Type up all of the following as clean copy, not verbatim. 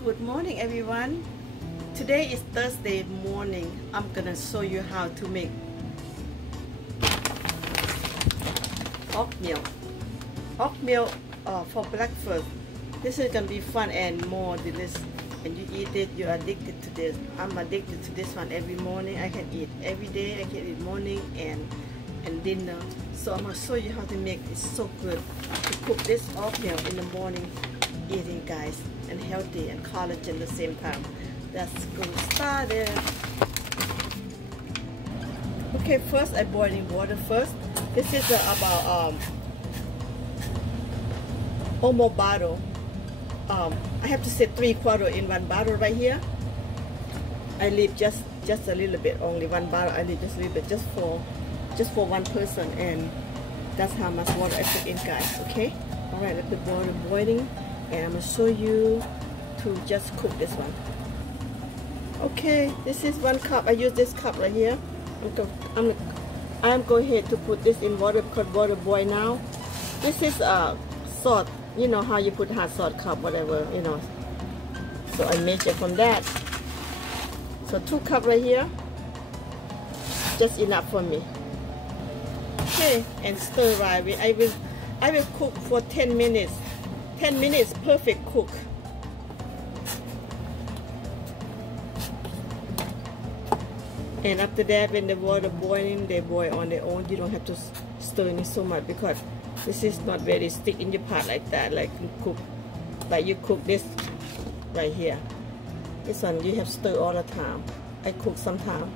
Good morning everyone. Today is Thursday morning. I'm gonna show you how to make oatmeal. Oatmeal for breakfast. This is gonna be fun and more delicious. And you eat it, you're addicted to this. I'm addicted to this one every morning. I can eat every day. I can eat morning and dinner. So I'm gonna show you how to make it. So good to cook this oatmeal in the morning. Eating, guys, and healthy and collagen at the same time. Let's go started. Okay, first I boiling water first. This is about almost bottle. I have to set 3/4 in one bottle right here. I leave just a little bit, only one bottle. I leave just a little bit, just for one person, and that's how much water I put in, guys. Okay. All right, let the water boiling. And I'm going to show you to just cook this one. Okay, this is 1 cup. I use this cup right here. I'm going ahead to put this in water because water boil now. This is salt. You know how you put hot salt cup, whatever, you know. So I measure from that. So 2 cups right here. Just enough for me. Okay, and stir fry. I will cook for 10 minutes. 10 minutes, perfect cook. And after that, when the water boiling, they boil on their own. You don't have to stir it so much because this is not very stick in your pot like that. Like you cook this right here. This one you have to stir all the time. I cook sometimes.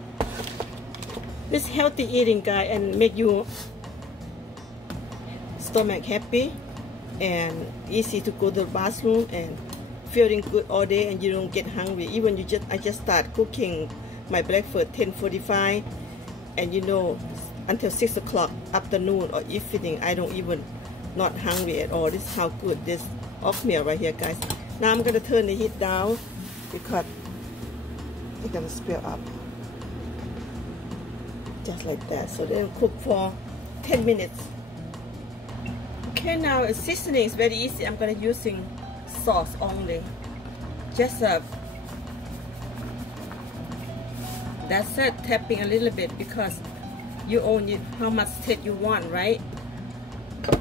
This healthy eating, guy, and make you stomach happy. And easy to go to the bathroom and feeling good all day, and you don't get hungry. Even I just start cooking my breakfast 10:45, and you know until 6 o'clock afternoon or evening I don't even not hungry at all. This is how good this oatmeal right here, guys. Now I'm gonna turn the heat down because it's gonna spill up just like that. So then cook for 10 minutes. Okay, now seasoning is very easy. I'm gonna using sauce only. Just that's it. Tapping a little bit because you only how much taste you want, right?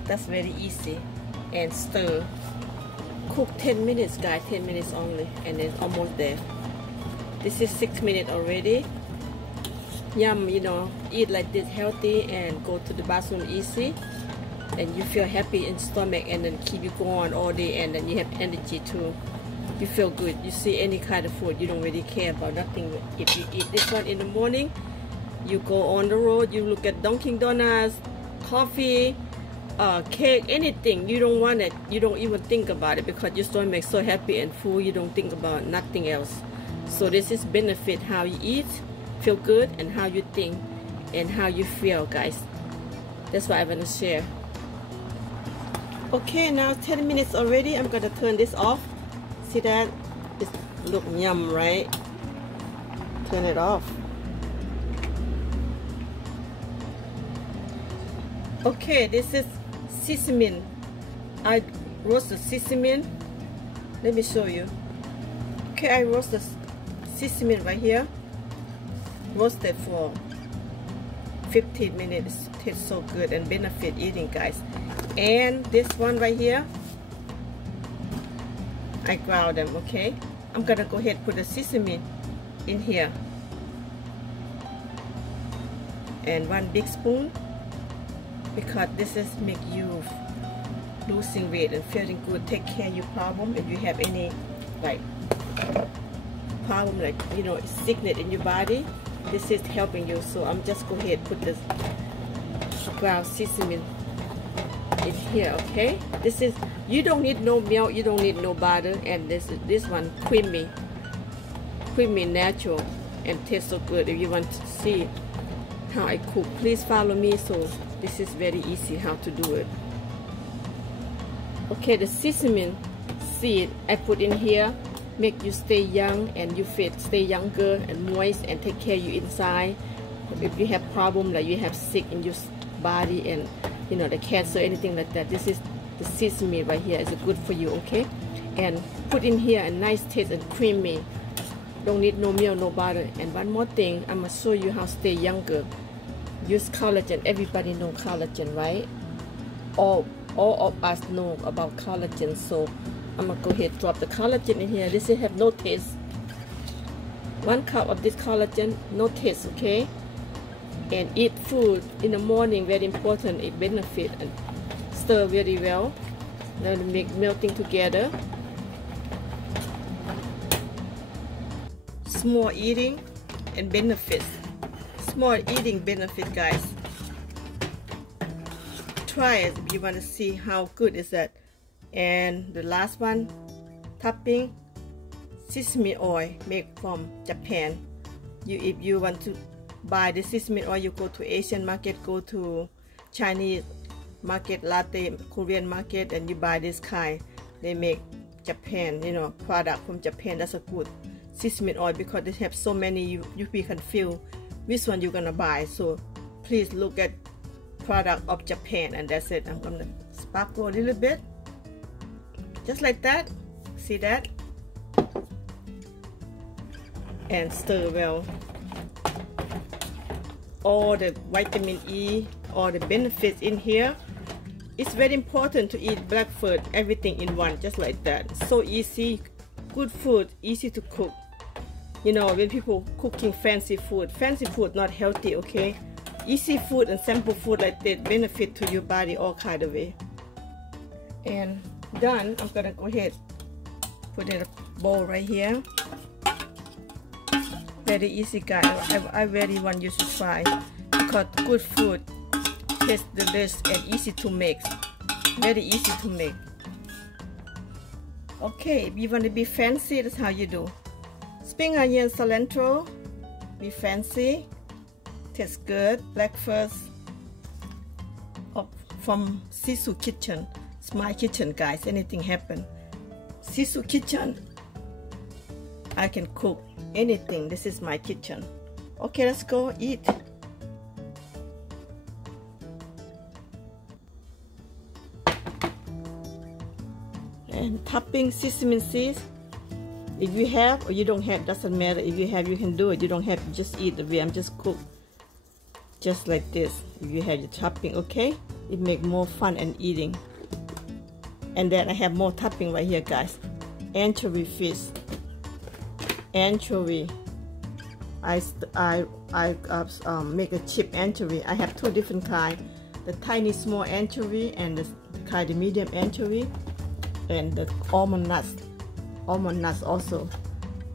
That's very easy. And stir. Cook 10 minutes, guys. 10 minutes only, and it's almost there. This is 6 minutes already. Yum, you know. Eat like this healthy and go to the bathroom easy. And you feel happy in stomach, and then keep you going all day, and then you have energy too. You feel good. You see any kind of food, you don't really care about nothing. If you eat this one in the morning, you go on the road, you look at Dunkin' Donuts, coffee, cake, anything. You don't want it. You don't even think about it because your stomach is so happy and full. You don't think about nothing else. So this is benefit how you eat, feel good, and how you think and how you feel, guys. That's what I want to share. Okay, now 10 minutes already. I'm gonna turn this off. See that? It look yum, right? Turn it off. Okay, this is sesame. I roast the sesame. Let me show you. Okay, I roast the sesame right here. Roasted for 15 minutes. Tastes so good and benefit eating, guys. And this one right here, I ground them. Okay, I'm gonna go ahead and put the sesame in here, and 1 big spoon because this is make you losing weight and feeling good. Take care of your problem. If you have any like problem, like you know sickness in your body, this is helping you. So I'm just go ahead and put this ground sesame in here. Okay, this is, you don't need no milk, you don't need no butter, and this one creamy natural and tastes so good. If you want to see how I cook, please follow me. So this is very easy how to do it. Okay, the sesame seed I put in here make you stay young and you stay younger and moist and take care of you inside. If you have problem like you have sick in your body and you know the cancer, anything like that, this is the sesame right here is good for you. Okay, and put in here a nice taste and creamy. Don't need no milk, no butter. And one more thing, I'm gonna show you how to stay younger. Use collagen. Everybody know collagen, right? All of us know about collagen. So I'm gonna go ahead drop the collagen in here. This will have no taste. 1 cup of this collagen, no taste, okay? And eat food in the morning, very important. It benefit and stir very well. Now make melting together. Small eating and benefits. Small eating benefit, guys. Try it if you want to see how good is that. And the last one, topping, sesame oil made from Japan. If you want to buy the sesame oil, you go to Asian market, go to Chinese market, latte, Korean market, and you buy this kind. They make Japan, you know, product from Japan. That's a good sesame oil because they have so many. You be confused which one you're gonna buy. So please look at product of Japan, and that's it. I'm gonna sparkle a little bit, just like that. See that? And stir well. All the vitamin E, all the benefits in here. It's very important to eat breakfast, everything in one, just like that. So easy, good food, easy to cook. You know, when people cooking fancy food not healthy, okay? Easy food and simple food like that benefit to your body all kind of way. And done, I'm gonna go ahead put in a bowl right here. Very easy, guys. I really want you to try because good food tastes delicious and easy to make. Very easy to make. Okay, if you want to be fancy, that's how you do. Spring onion, cilantro, be fancy, tastes good. Breakfast from Sisu Kitchen. It's my kitchen, guys. Anything happen. Sisu Kitchen. I can cook anything. This is my kitchen. Okay, let's go eat. And topping sesame seeds. If you have or you don't have, doesn't matter. If you have, you can do it. You don't have, you just eat the way I'm just cook. Just like this. If you have your topping, okay? It make more fun and eating. And then I have more topping right here, guys. Anchovy fish. Anchovy. I make a chip anchovy. I have 2 different kinds. The tiny small anchovy and the kind of medium anchovy. And the almond nuts. Almond nuts also.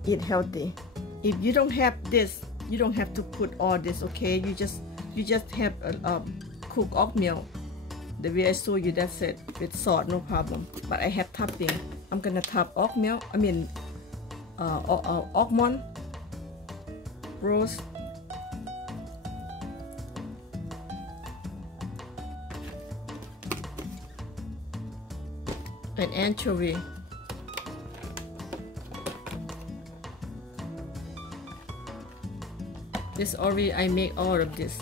Eat healthy. If you don't have this, you don't have to put all this, okay? You just have cook oatmeal. The way I show you, that's it. With salt, no problem. But I have topping. I'm gonna top oatmeal. I mean, almond, rose, and anchovy. This already, I make all of this.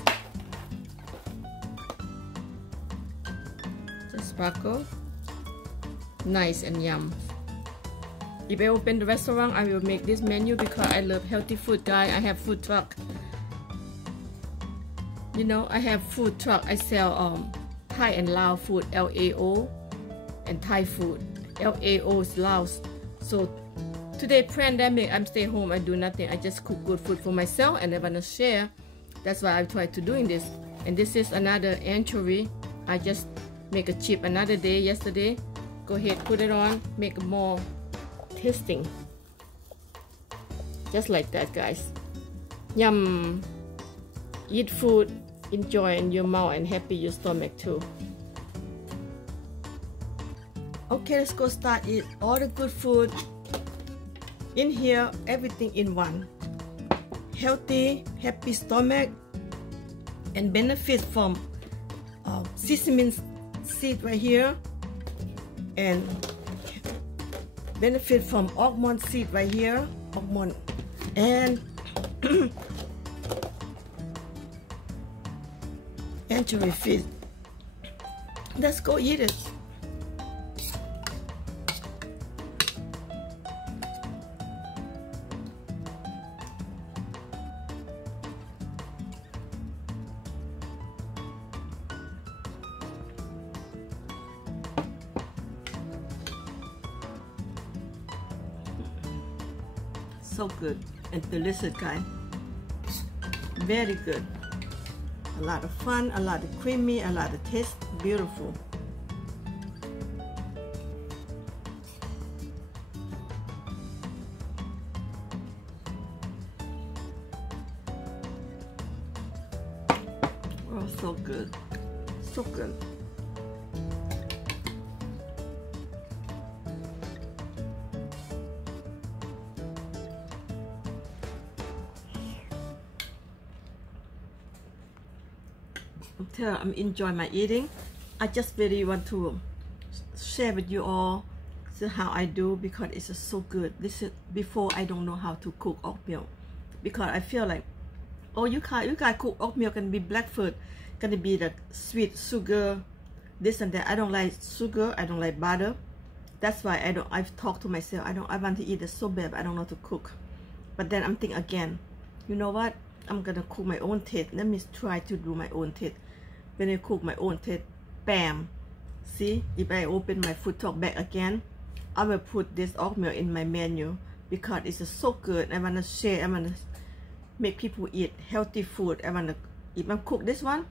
Just sparkle. Nice and yum. If I open the restaurant, I will make this menu because I love healthy food, guys. I have food truck. You know, I have food truck. I sell Thai and Lao food, LAO, and Thai food. LAO is Laos. So today, pandemic, I'm stay home. I do nothing. I just cook good food for myself and I wanna share. That's why I try to doing this. And this is another anchovy. I just make a chip another day. Yesterday, go ahead, put it on, make more tasting. Just like that, guys. Yum. Eat food, enjoy in your mouth and happy your stomach too. Okay, let's go start eat all the good food. In here, everything in one. Healthy, happy stomach, and benefit from sesame seed right here, and benefit from almond seed right here, almond, and anchovy fish. Let's go eat it. so good and delicious, guys. Very good. A lot of fun, a lot of creamy, a lot of taste, beautiful. Oh, so good. So good. I'm enjoying my eating. I just really want to share with you all how I do, because it's just so good. This is before I don't know how to cook oatmeal, because I feel like, oh, you can't cook oatmeal, can be black food, can be the sweet sugar, this and that. I don't like sugar, I don't like butter. That's why I've talked to myself, I want to eat it so bad, but I don't know how to cook. But then I'm thinking again, you know what, I'm gonna cook my own taste. Let me try to do my own taste. When I cook my own taste, bam, see, if I open my food talk back again, I will put this oatmeal in my menu, because it's just so good. I want to share, I want to make people eat healthy food. I want to, if I cook this one,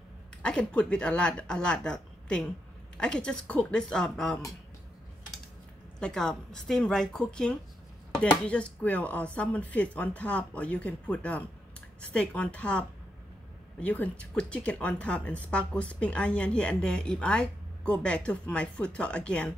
I can put with a lot of thing. I can just cook this like a steam rice cooking, then you just grill or salmon fish on top, or you can put steak on top, you can put chicken on top, and sparkle spring onion here and there. If I go back to my food talk again,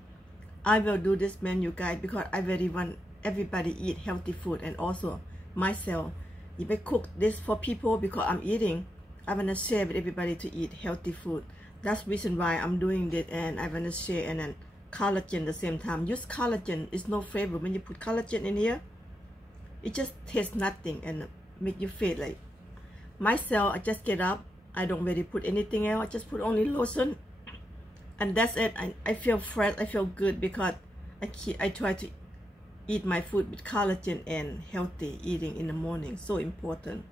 I will do this menu, guys, because I really want everybody eat healthy food, and also myself. If I cook this for people, because I'm eating, I want to share with everybody to eat healthy food. That's the reason why I'm doing this, and I want to share. And then collagen at the same time. Use collagen. It's no flavor. When you put collagen in here, it just tastes nothing and make you feel like, myself, I just get up, I don't really put anything else, I just put only lotion, and that's it. I feel fresh, I feel good, because I try to eat my food with collagen and healthy eating in the morning. So important.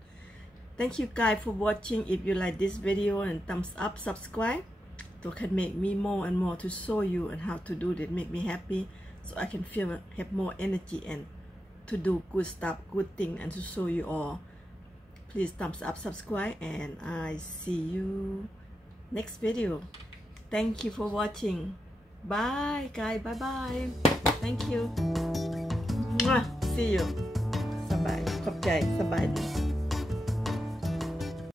Thank you guys for watching. If you like this video, and thumbs up, subscribe, so it can make me more and more to show you and how to do that, make me happy, so I can have more energy and to do good stuff, good thing, and to show you all. Please thumbs up, subscribe, and I see you next video. Thank you for watching. Bye guys, bye bye. Thank you. See you. สบายขอบใจสบายดี